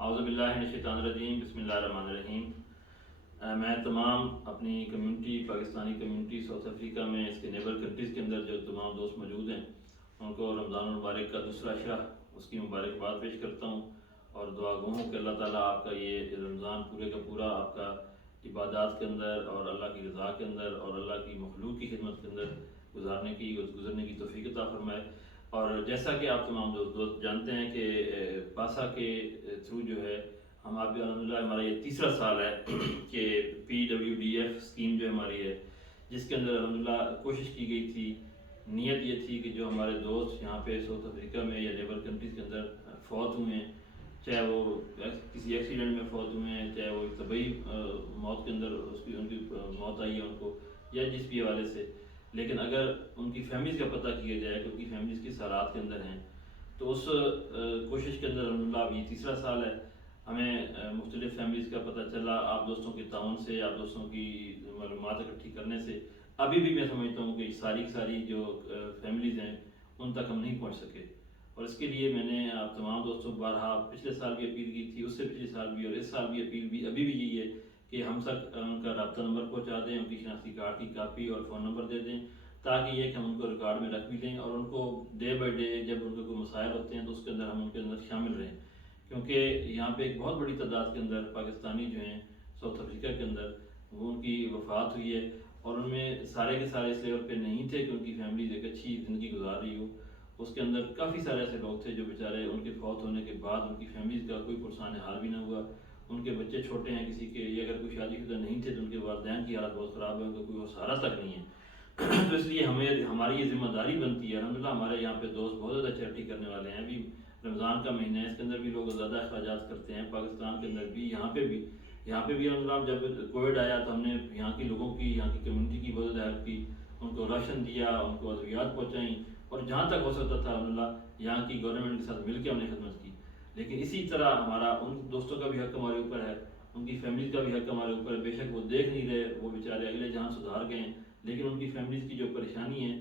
اعوذ باللہ من الشیطان الرجیم، بسم اللہ الرحمن الرحیم۔ میں تمام اپنی community, Pakistani community South Africa میں اس کے نیبر کنٹریز کے اندر جو تمام دوست موجود ہیں ان کو رمضان المبارک کا دوسرا اشرہ اس کی مبارکباد پیش کرتا ہوں، اور دعا گو ہوں کہ اللہ تعالیٰ آپ کا یہ رمضان پورے کا پورا آپ کا عبادات کے اندر اور اللہ کی رضا کے اندر اور اللہ کی مخلوق کی خدمت کے اندر گزرنے کی توفیق عطا فرمائے۔ اور جیسا کہ آپ تمام دوست جانتے ہیں کہ پاسا کے تھرو جو ہے ہم آپ بھی الحمدللہ ہمارا یہ تیسرا سال ہے کہ PWDF اسکیم جو ہماری ہے، جس کے اندر الحمدللہ کوشش کی گئی تھی، نیت یہ تھی کہ جو ہمارے دوست یہاں پہ ساؤتھ افریقہ میں یا نیبر کنٹریز کے اندر فوت ہوئے ہیں، چاہے وہ کسی ایکسیڈنٹ میں فوت ہوئے ہیں، چاہے وہ طبعی موت کے اندر ان کی موت آئی ہے ان کو، یا جس بھی حوالے سے، لیکن اگر ان کی فیملیز کا پتہ کیا جائے کہ ان کی فیملیز کس حالات کے اندر ہیں، تو اس کوشش کے اندر الحمدللہ اب یہ تیسرا سال ہے۔ ہمیں مختلف فیملیز کا پتہ چلا، آپ دوستوں کے تعاون سے، آپ دوستوں کی معلومات اکٹھی کرنے سے ابھی بھی میں سمجھتا ہوں کہ ساری کی ساری جو فیملیز ہیں ان تک ہم نہیں پہنچ سکے، اور اس کے لیے میں نے آپ تمام دوستوں کو بارہا پچھلے سال بھی اپیل کی تھی، اس سے پچھلے سال بھی، اور اس سال بھی اپیل بھی ابھی بھی یہی ہے کہ ہم تک ان کا رابطہ نمبر پہنچا دیں، ان کی شناختی کارڈ کی کاپی اور فون نمبر دے دیں، تاکہ یہ کہ ہم ان کو ریکارڈ میں رکھ بھی لیں، اور ان کو ڈے بائی ڈے جب ان کو کوئی مسائل ہوتے ہیں تو اس کے اندر ہم ان کے اندر شامل رہیں، کیونکہ یہاں پہ ایک بہت بڑی تعداد کے اندر پاکستانی جو ہیں ساؤتھ افریقہ کے اندر وہ ان کی وفات ہوئی ہے، اور ان میں سارے کے سارے اس لیول پہ نہیں تھے کہ ان کی فیملیز ایک اچھی زندگی گزار رہی ہو۔ اس کے اندر کافی سارے ایسے لوگ تھے جو بیچارے ان کے فوت ہونے کے بعد ان کی فیملیز کا کوئی پرسان حال بھی نہ ہوا، ان کے بچے چھوٹے ہیں کسی کے، یا اگر کوئی شادی شدہ نہیں تھے تو ان کے والدین کی حالت بہت خراب ہے، ان کا کوئی اور سہارا تک نہیں ہے۔ تو اس لیے ہماری یہ ذمہ داری بنتی ہے، الحمدللہ ہمارے یہاں پہ دوست بہت زیادہ چیریٹی کرنے والے ہیں، ابھی رمضان کا مہینہ ہے، اس کے اندر بھی لوگ زیادہ اخراجات کرتے ہیں، پاکستان کے اندر بھی، یہاں پہ بھی الحمدللہ جب کووڈ آیا تو ہم نے یہاں کے لوگوں کی، یہاں کی کمیونٹی کی بہت زیادہ ہیلپ کی، ان کو راشن دیا، ان کو ادویات پہنچائیں، اور جہاں تک ہو سکتا تھا الحمدللہ یہاں کی گورنمنٹ کے ساتھ مل کے ہم نے خدمت کی۔ لیکن اسی طرح ہمارا ان دوستوں کا بھی حق ہمارے اوپر ہے، ان کی فیملیز کا بھی حق ہمارے اوپر ہے، بے شک وہ دیکھ نہیں رہے، وہ بیچارے اگلے جہاں سدھار گئے ہیں، لیکن ان کی فیملیز کی جو پریشانی ہے،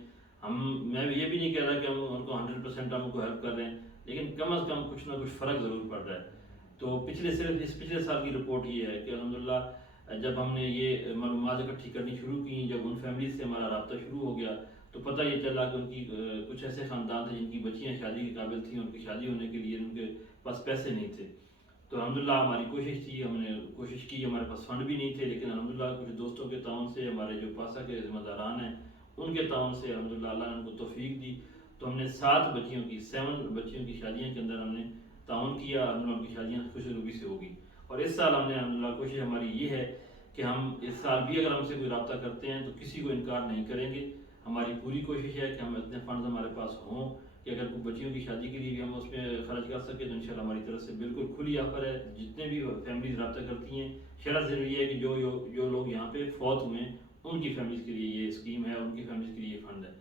میں یہ بھی نہیں کہہ رہا کہ ہم ان کو 100% ہم ان کو ہیلپ کر رہے ہیں، لیکن کم از کم کچھ نہ کچھ فرق ضرور پڑ رہا ہے۔ تو پچھلے سال کی رپورٹ یہ ہے کہ الحمدللہ جب ہم نے یہ معلومات اکٹھی کرنی شروع کی، جب ان فیملیز سے ہمارا رابطہ شروع ہو گیا تو پتہ یہ چلا کہ ان کی کچھ ایسے خاندان تھے جن کی بچیاں شادی کے قابل تھیں، ان کی شادی ہونے کے لیے ان کے پاس پیسے نہیں تھے، تو الحمدللہ ہماری کوشش تھی، ہم نے کوشش کی، ہمارے پاس فنڈ بھی نہیں تھے، لیکن الحمدللہ کچھ دوستوں کے تعاون سے، ہمارے جو پاسا کے ذمہ داران ہیں ان کے تعاون سے الحمدللہ اللہ نے ان کو توفیق دی، تو ہم نے 7 بچیوں کی شادیاں کے اندر ہم نے تعاون کیا، الحمدللہ ان کی شادیاں خوش روبی سے ہوگی۔ اور اس سال ہم نے الحمدللہ کوشش ہماری یہ ہے کہ ہم اس سال بھی اگر ہم سے کوئی رابطہ کرتے ہیں تو کسی کو انکار نہیں کریں گے، ہماری پوری کوشش ہے کہ ہم اتنے فنڈز ہمارے پاس ہوں کہ اگر کوئی بچیوں کی شادی کے لیے بھی ہم اس میں خرچ کر سکیں تو انشاءاللہ ہماری طرف سے بالکل کھلی آفر ہے، جتنے بھی فیملیز رابطہ کرتی ہیں، شرط ضروری ہے کہ جو لوگ یہاں پہ فوت ہوئے ہیں ان کی فیملیز کے لیے یہ اسکیم ہے، ان کی فیملیز کے لیے یہ فنڈ ہے۔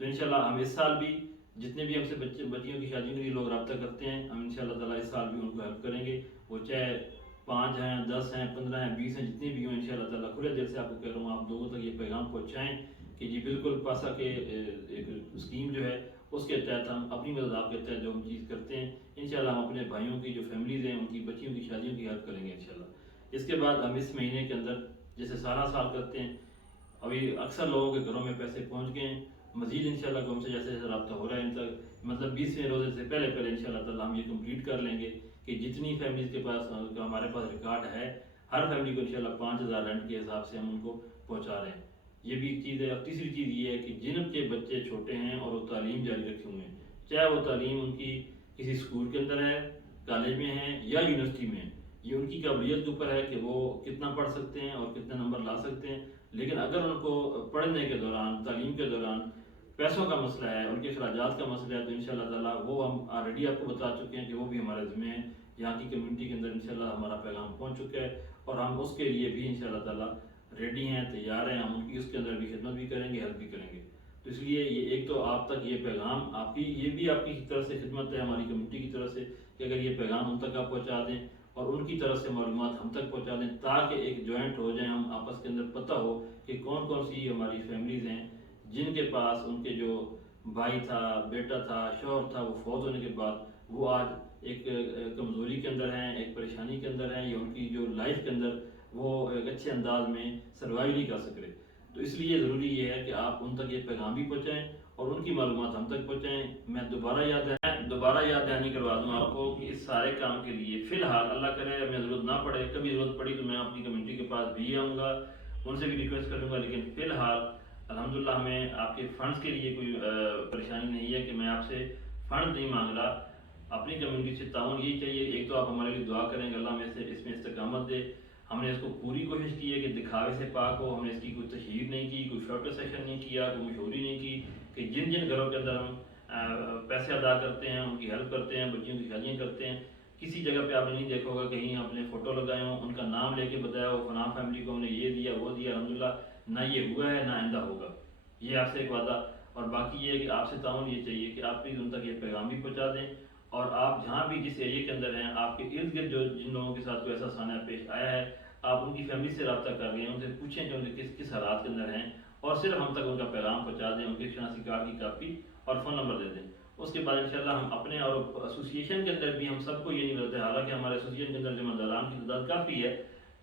تو انشاءاللہ ہم اس سال بھی جتنے بھی ہم سے بچیوں کی شادیوں کے لیے لوگ رابطہ کرتے ہیں، ہم انشاءاللہ تعالیٰ اس سال بھی ان کو ہیلپ کریں گے، وہ چاہے 5 ہیں، 10 ہیں، 15 ہیں، 20 ہیں، جتنے بھی ہوں انشاءاللہ تعالیٰ کھلے دل سے آپ کو کہہ رہا ہوں، آپ لوگوں تک یہ پیغام پہنچائیں کہ جی بالکل پاسا کے ایک اسکیم جو ہے اس کے تحت ہم اپنی مدد آپ کے تحت جو ہم چیز کرتے ہیں انشاءاللہ ہم اپنے بھائیوں کی جو فیملیز ہیں ان کی بچیوں کی شادیوں کی ہیلپ کریں گے انشاءاللہ۔ اس کے بعد ہم اس مہینے کے اندر جیسے سارا سال کرتے ہیں، ابھی اکثر لوگوں کے گھروں میں پیسے پہنچ گئے ہیں، مزید انشاءاللہ کو ہم سے جیسے رابطہ ہو رہا ہے ان تک، مطلب 20ویں روزے سے پہلے انشاءاللہ تعالیٰ ہم یہ کمپلیٹ کر لیں گے کہ جتنی فیملیز کے پاس ہمارے پاس ریکارڈ ہے، ہر فیملی کو انشاءاللہ 5000 رینٹ کے حساب سے ہم ان کو پہنچا رہے ہیں، یہ بھی ایک چیز ہے۔ اور تیسری چیز یہ ہے کہ جن کے بچے چھوٹے ہیں اور وہ تعلیم جاری رکھے ہوئے ہیں، چاہے وہ تعلیم ان کی کسی اسکول کے اندر ہے، کالج میں ہیں یا یونیورسٹی میں ہے، یہ ان کی قابلیت کے اوپر ہے کہ وہ کتنا پڑھ سکتے ہیں اور کتنے نمبر لا سکتے ہیں، لیکن اگر ان کو پڑھنے کے دوران، تعلیم کے دوران پیسوں کا مسئلہ ہے، ان کے اخراجات کا مسئلہ ہے، تو انشاءاللہ تعالیٰ وہ ہم آلریڈی آپ کو بتا چکے ہیں کہ وہ بھی ہمارے ذمہ ہیں، یہاں کی کمیونٹی کے اندر انشاءاللہ ہمارا پیغام پہنچ چکا ہے، اور ہم اس کے لیے بھی انشاءاللہ تعالیٰ ریڈی ہیں، تیار ہیں، ہم ان کی اس کے اندر بھی خدمت بھی کریں گے، ہیلپ بھی کریں گے۔ تو اس لیے یہ ایک تو آپ تک یہ پیغام آپ کی، یہ بھی آپ کی طرف سے خدمت ہے ہماری کمیونٹی کی طرف سے کہ اگر یہ پیغام ان تک آپ پہنچا دیں اور ان کی طرف سے معلومات ہم تک پہنچا دیں، تاکہ ایک جوائنٹ ہو جائیں، ہم آپس کے اندر پتہ ہو کہ کون کون سی ہماری فیملیز ہیں جن کے پاس ان کے جو بھائی تھا، بیٹا تھا، شوہر تھا، وہ فوت ہونے کے بعد وہ آج ایک کمزوری کے اندر ہیں، ایک پریشانی کے اندر ہیں یا ان کی جو لائف کے اندر وہ ایک اچھے انداز میں سروائیو نہیں کر سک رہے. تو اس لیے ضروری یہ ہے کہ آپ ان تک یہ پیغام بھی پہنچائیں اور ان کی معلومات ہم تک پہنچائیں. میں دوبارہ یاد دہانی کروا دوں آپ کو کہ اس سارے کام کے لیے فی الحال اللہ کرے ہمیں ضرورت نہ پڑے, کبھی ضرورت پڑی تو میں اپنی کمیونٹی کے پاس بھی آؤں گا, ان سے بھی ریکویسٹ کروں گا, لیکن فی الحال الحمدللہ ہمیں آپ کے فنڈز کے لیے کوئی پریشانی نہیں ہے کہ میں آپ سے فنڈ نہیں مانگ رہا. اپنی کمیونٹی سے تعاون یہی چاہیے, ایک تو آپ ہمارے لیے دعا کریں کہ اللہ ہمیں اس میں استقامت دے. ہم نے اس کو پوری کوشش کی ہے کہ دکھاوے سے پاک ہو, ہم نے اس کی کوئی تشہیر نہیں کی, کوئی فوٹو سیشن نہیں کیا, کوئی مشہوری نہیں کی کہ جن جن گھروں کے اندر ہم پیسے ادا کرتے ہیں, ان کی ہیلپ کرتے ہیں, بچیوں کی شادیاں کرتے ہیں, کسی جگہ پہ آپ نے نہیں دیکھا ہوگا کہیں آپ نے فوٹو لگائے ہوں, ان کا نام لے کے بتایا ہو فلاں فیملی کو ہم نے یہ دیا وہ دیا. الحمدللہ نہ یہ ہوا ہے نہ آئندہ ہوگا, یہ آپ سے ایک وعدہ. اور باقی یہ ہے کہ آپ سے تعاون یہ چاہیے کہ آپ پلیز ان تک یہ پیغام بھی پہنچا دیں, اور آپ جہاں بھی جس ایریے کے اندر ہیں آپ کے ارد گرد جو جن لوگوں کے ساتھ کوئی ایسا سانحہ پیش آیا ہے آپ ان کی فیملی سے رابطہ کر رہے ہیں, ان سے پوچھیں کہ ان کے کس حالات کے اندر ہیں, اور صرف ہم تک ان کا پیغام پہنچا دیں, ان کے شناختی کارڈ کی کاپی اور فون نمبر دے دیں. اس کے بعد انشاءاللہ ہم اپنے اور ایسوسیشن کے اندر بھی ہم سب کو یہ نہیں بتاتے, حالانکہ ہمارے ایسوسیشن کے اندر جمع داران کی تعداد کافی ہے,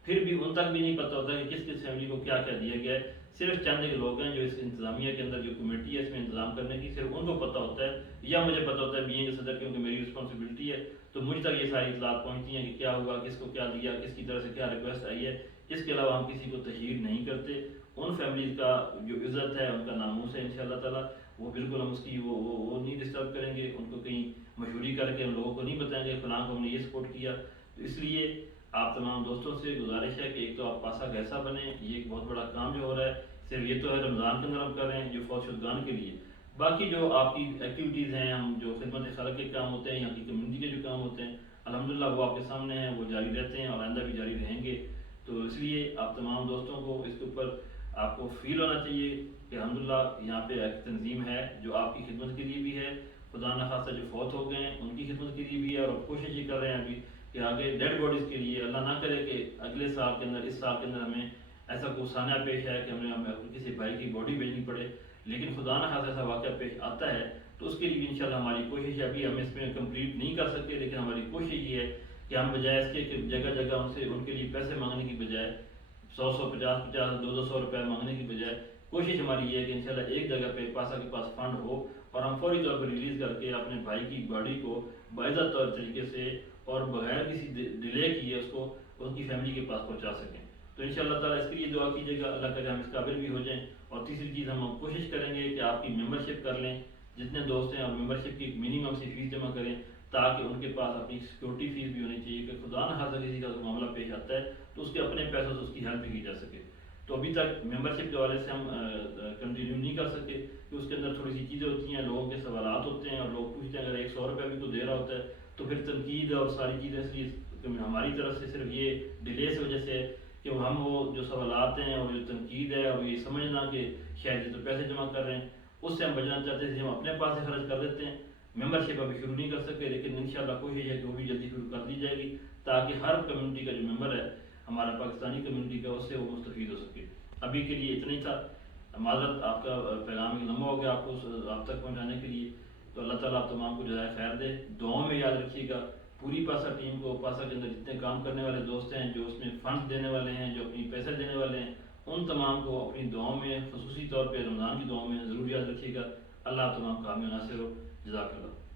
پھر بھی ان تک بھی نہیں پتہ ہوتا کہ کس کس فیملی کو کیا کیا دیا گیا ہے. صرف چند ایک لوگ ہیں جو اس انتظامیہ کے اندر جو کمیٹی ہے اس میں انتظام کرنے کی, صرف ان کو پتہ ہوتا ہے, یا مجھے پتہ ہوتا ہے بینگ صدر, کیونکہ میری رسپانسبلٹی ہے تو مجھ تک یہ ساری اطلاعات پہنچتی ہیں کہ کیا ہوا, کس کو کیا دیا, کس کی طرف سے کیا ریکویسٹ آئی ہے. اس کے علاوہ ہم کسی کو تشہیر نہیں کرتے. ان فیملیز کا جو عزت ہے, ان کا ناموس ہے, انشاءاللہ تعالیٰ وہ بالکل ہم اس کی وہ نہیں ڈسٹرب کریں گے, ان کو کہیں مشہوری کر کے ان لوگوں کو نہیں بتائیں گے فلاں کو ہم نے یہ سپورٹ کیا. تو اس لیے آپ تمام دوستوں سے گزارش ہے کہ ایک تو آپ پاسا کیسا بنیں, یہ ایک بہت بڑا کام جو ہو رہا ہے, صرف یہ تو ہے رمضان کے اندر ہم کر رہے ہیں جو فوت شدگان کے لیے. باقی جو آپ کی ایکٹیویٹیز ہیں, ہم جو خدمت خلق کے کام ہوتے ہیں, یہاں کی کمیونٹی کے جو کام ہوتے ہیں, الحمدللہ وہ آپ کے سامنے ہیں, وہ جاری رہتے ہیں اور آئندہ بھی جاری رہیں گے. تو اس لیے آپ تمام دوستوں کو اس کے اوپر آپ کو فیل ہونا چاہیے کہ الحمدللہ یہاں پہ ایک تنظیم ہے جو آپ کی خدمت کے لیے بھی ہے, خدا نخواستہ جو فوت ہو گئے ہیں ان کی خدمت کے لیے بھی ہے, اور کوشش یہ کر رہے ہیں ابھی کہ آگے ڈیڈ باڈیز کے لیے اللہ نہ کرے کہ اگلے سال کے اندر اس سال کے اندر ہمیں ایسا کوئی سانحہ پیش ہے کہ ہمیں کسی بھائی کی باڈی بھیجنی پڑے, لیکن خدا نخواستہ ایسا واقعہ پیش آتا ہے تو اس کے لیے بھی انشاءاللہ ہماری کوشش ہے. ابھی ہم اس میں کمپلیٹ نہیں کر سکتے, لیکن ہماری کوشش یہ ہے کہ ہم بجائے اس کے کہ جگہ جگہ ان کے لیے پیسے مانگنے کی بجائے 100 روپے مانگنے کی بجائے کوشش ہماری یہ ہے کہ انشاءاللہ ایک جگہ پہ پاسا کے پاس فنڈ ہو اور ہم فوری طور پر ریلیز کر کے اپنے بھائی کی باڈی کو باعزت طور طریقے سے اور بغیر کسی ڈیلے کیے اس کو ان کی فیملی کے پاس پہنچا سکیں. تو انشاءاللہ تعالیٰ اس کے لیے دعا کیجیے گا, اللہ کرے ہم اس قابل بھی ہو جائیں. اور تیسری چیز ہم کوشش کریں گے کہ آپ کی ممبرشپ کر لیں, جتنے دوست ہیں, اور ممبرشپ کی منیمم سی فیس جمع کریں تاکہ ان کے پاس اپنی سیکورٹی فیس بھی ہونی چاہیے کہ خدا نہ خاصا کسی کا معاملہ پیش آتا ہے تو اس کے اپنے پیسوں سے اس کی ہیلپ بھی کی جا سکے. تو ابھی تک ممبرشپ کے حوالے سے ہم کنٹینیو نہیں کر سکتے کہ اس کے اندر تھوڑی سی چیزیں ہوتی ہیں, لوگوں کے سوالات ہوتے ہیں اور لوگ پوچھتے ہیں اگر 100 روپے بھی تو دے رہا ہوتا ہے تو پھر تنقید اور ساری چیزیں, اس لیے ہماری طرف سے صرف یہ ڈیلے سے وجہ سے کہ ہم وہ جو سوالات ہیں اور جو تنقید ہے اور یہ سمجھنا کہ شاید یہ تو پیسے جمع کر رہے ہیں اس سے ہم بچنا چاہتے تھے, ہم اپنے پاس سے خرچ کر دیتے ہیں. ممبرشپ ابھی شروع نہیں کر سکتے, لیکن انشاءاللہ کوشش ہے کہ وہ بھی جلدی شروع کر دی جائے گی تاکہ ہر کمیونٹی کا جو ممبر ہے ہمارا پاکستانی کمیونٹی کا اس سے وہ مستفید ہو سکے. ابھی کے لیے اتنا ہی تھا, معذرت آپ کا پیغام ایک لمبا ہو گیا آپ تک پہنچانے کے لیے. تو اللہ تعالیٰ آپ تمام کو جزائے خیر دے. دعاؤں میں یاد رکھیے گا پوری پاسا ٹیم کو, پاسا کے اندر جتنے کام کرنے والے دوست ہیں, جو اس میں فنڈ دینے والے ہیں, جو اپنی پیسے دینے والے ہیں, ان تمام کو اپنی دعاؤں میں خصوصی طور پہ رمضان کی دعاؤں میں ضرور یاد رکھیے گا. اللہ آپ تمام کا حامی و ناصر ہو. جزاک اللہ.